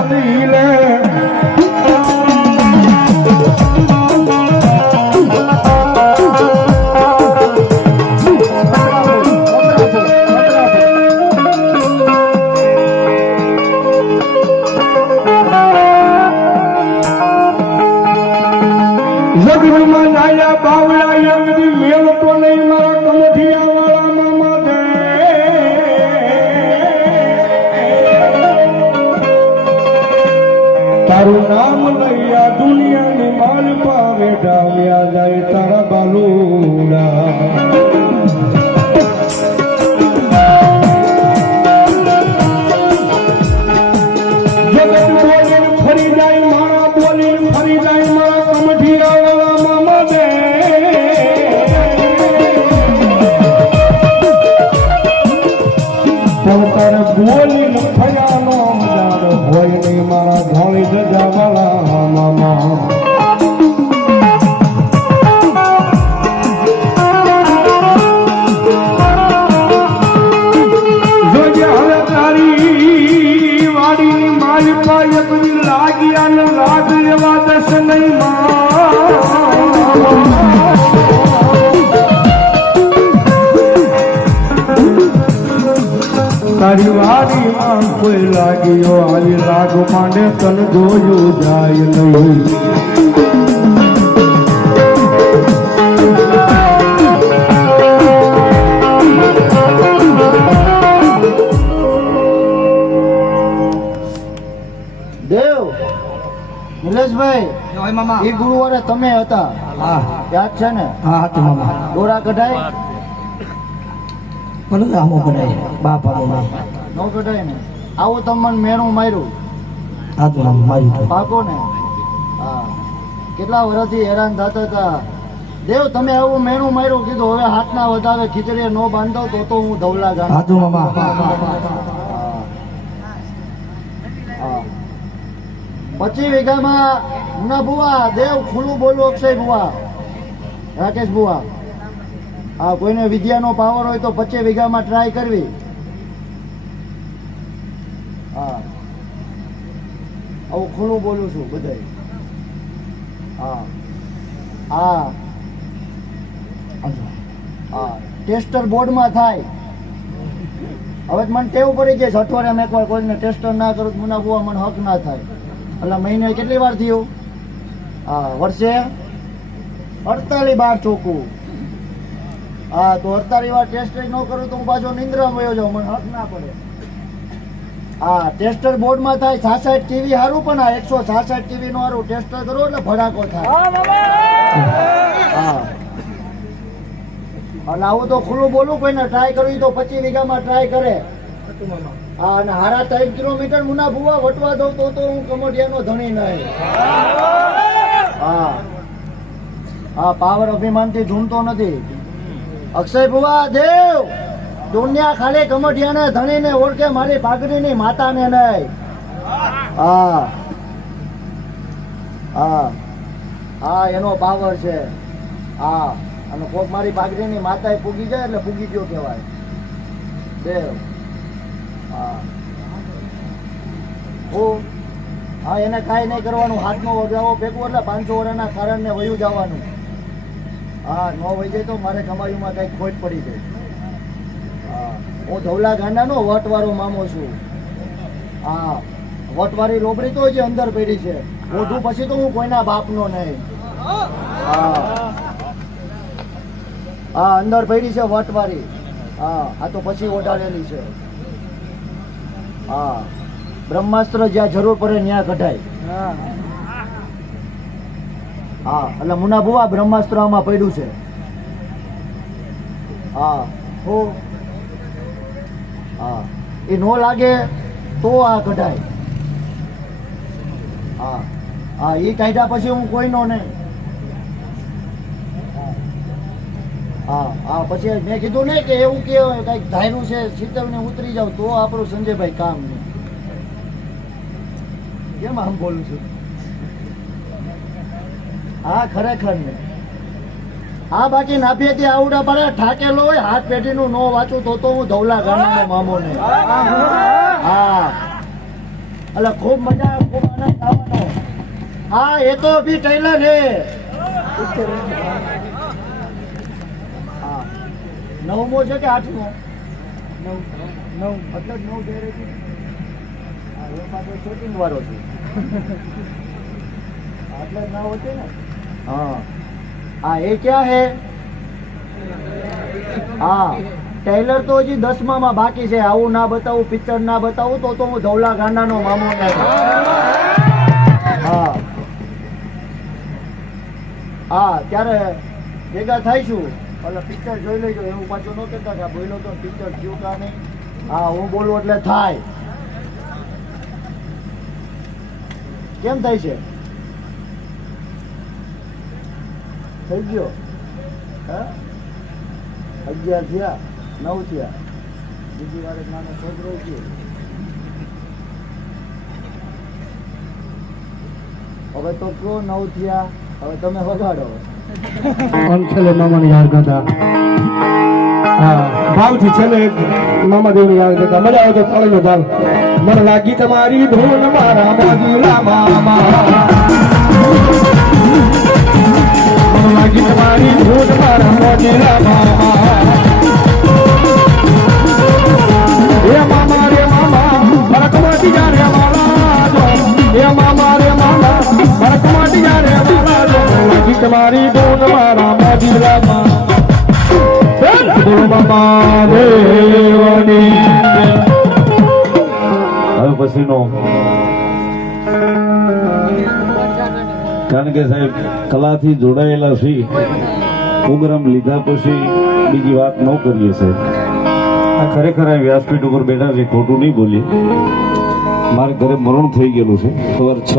વાલી લે જગમાં નાયા બાવળા યંગદી મેલ તો નહીં મારા કમઠિયા વાળા મામા દે તારું નામ લઈયા દુનિયાની માલ પાવે ડાવ્યા જાય તારા બાલુડા જગત બોલીને ફરી જાય મારા બોલીને ફરી જાય મારા કમઠિયા વાળા મામા દે તારે બોલીને ફયાનો જાણ હોય નહીં મારા ધોળી જજા વાળા મામા જોજે હવે તારી વાડીની મારી પાય બધી લાગ્યા ને લાગ લેવા દસ નહીં તારી વાડીમાં કોઈ લાગ્યો આવી લાગ માંડે તન જોયું જાય નહીં દેવ નિલેશભાઈ એ ગુરુવારે તમે હતા યાદ છે ને? હા હતું મામા. દોરા કઢાય બોલો આમો બનાય બાપા મામા. નો કઢાય ને? આવું તમને મેણું માર્યું હા તો મામા માર્યું તો. પાકો ને? હા. કેટલા વર્ષથી હેરાન થતા હતા દેવ. તમે આવું મેણું માર્યું કીધું હવે હાથના વધારે ખીચડીએ નો બાંધો તો હું ધવલા ગામ. હા તો મામા. હા. 25 વીઘામાં મુના બુવા દેવ ખુલ્લું બોલું અક્ષય બુવા રાકેશ બુવા. હા, કોઈને વિદ્યાનો પાવર હોય તો 25 વીઘામાં ટ્રાય કરવી. હા, આવું ખુલ્લું બોલું છું બધાય. હા હા હા. ટેસ્ટર બોર્ડમાં થાય. હવે મને ટેવ પડી જાય છે અઠવાડિયામાં એકવાર કોઈને ટેસ્ટર ના કરું તો મુના બુવા મને હક ના થાય. એટલે મહિને કેટલી વાર થયું? હા, વર્ષે 48 બાર ચોખ્ખું. હા, તો 48 વાર ટેસ્ટ ન કરું તો હું પાછો નિંદ્રામાં વયો જાઉં, મને હક ના પડે. હા, ટેસ્ટર બોર્ડમાં થાય. 66 ટીવી સારું, પણ આ 166 ટીવી નું સારું ટેસ્ટર કરો એટલે ભડાકો થાય. હા, અને આવું તો ખુલ્લું બોલું કોઈને ટ્રાય કરવી તો 25 વીઘામાં ટ્રાય કરે. હા, અને હારા 3 કિલોમીટર મુના ભુવા વટવા દઉં તો હું કમોડિયાનો ધણી નહીં. હા હા, પાવર અભિમાનથી ઝૂમતો નથી. અક્ષય ભુવા દેવ દુનિયા ખાલી કમોડિયાને ધણીને ઓળખે, મારી પાઘડીની માતાને નહીં. હા હા હા, એનો પાવર છે. હા, અને કોક મારી પાઘડીની માતાએ પૂગી જાય એટલે પૂગી ગયો કહેવાય દેવ. હા હા, એને કાંઈ નહીં કરવાનું. હાથનો વગાવો ફેંકવો એટલે 500 વર્ષના કારણને વયું જવાનું. હા, ન વહી જાય તો મારે કમાયુમાં કંઈક ખોટ પડી જાય. હા, હું ધવલા ગાંડાનો વટવાળો મામો છું. હા, વટવાળી લોબડી તો જે અંદર પડી છે, મોઢું પછી તો હું કોઈના બાપનો નહીં. હા હા, અંદર પડી છે વટવાળી. હા, આ તો પછી ઓઢાડેલી છે. હા, બ્રહ્માસ્ત્ર જ્યાં જરૂર પડે ત્યાં કઢાય. હા, એટલે મુના ભુવા બ્રહ્માસ્ત્ર આમાં પડ્યું છે. હા હા, એ નો લાગે તો આ કઢાય. હા હા, એ કાઢ્યા પછી હું કોઈનો નહીં. હા હા, પછી મેં કીધું નહીં કે એવું કે કઈક ધાર્યું છે શીતળને ઉતરી જાવ તો આપણું સંજયભાઈ કામ નહીં. કેમ આમ બોલું છું? હા, ખરેખર ને. હા, બાકી નાભિયેથી આવડા પડે ઠાકેલો હોય હાથ પેઢીનું નો વાંચું તો હું ધવલા ગામનો મામો ને. હા એટલે ખૂબ મજા આવે, ખૂબ આનંદ આવવાનો. હા એ તો બી ટેલર છે. હા 9મો છે કે 8મો? 9 એટલે જ 9 પહેરે છે. હા એમાં તો શૂટિંગ વાળો છે એટલે જ 9 છે ને. હા હા એ ક્યાં હે? હા ટેલર તો હજી 10મામાં બાકી છે. આવું ના બતાવું, પિક્ચર ના બતાવું તો હું ધવલા ગાંડાનો મામો ને. હા હા ત્યારે ભેગા થાઈશું. એટલે પિક્ચર જોઈ લેજો. એવું પાછું ન કહેતા કે બોલ્યો તો પિક્ચર થયું કા નહીં. હા હું બોલું એટલે થાય. કેમ થાય છે? થઈ ગયો? હા 11 થયા, 9 થયા. બીજી વાર એક નાનો છોકરો છે. હવે તો કયો 9 થયા. હવે તમે વગાડો. છેલ્લે મામાની યાદ કરતા. હા ભાવથી છેલ્લે મામા દેવની યાદ કરતા. મજા આવે તો તાળીનો ભાવ. મને લાગી તમારી ધૂન મારા મોજીલા મામા. મને લાગી તમારી ધૂન મારા મોજીલા મામા. એ મામા રે મામા ભરતમાંથી જાણે માલા જો. એ મામા રે મામા ભરતમાંથી જાણે માલા જો. લાગી તમારી ધૂન મારા મોજીલા મામા. મામા દેવની હવે પછીનો કારણ કે સાહેબ કલાથી જોડાયેલા છે. પ્રોગ્રામ લીધા પછી બીજી વાત ન કરીએ સાહેબ. આ ખરેખર આ વ્યાસપીઠ ઉપર બેઠા છે, ખોટું નહીં બોલીએ. મારે ઘરે મરણ થઈ ગયેલું છે. સવાર 6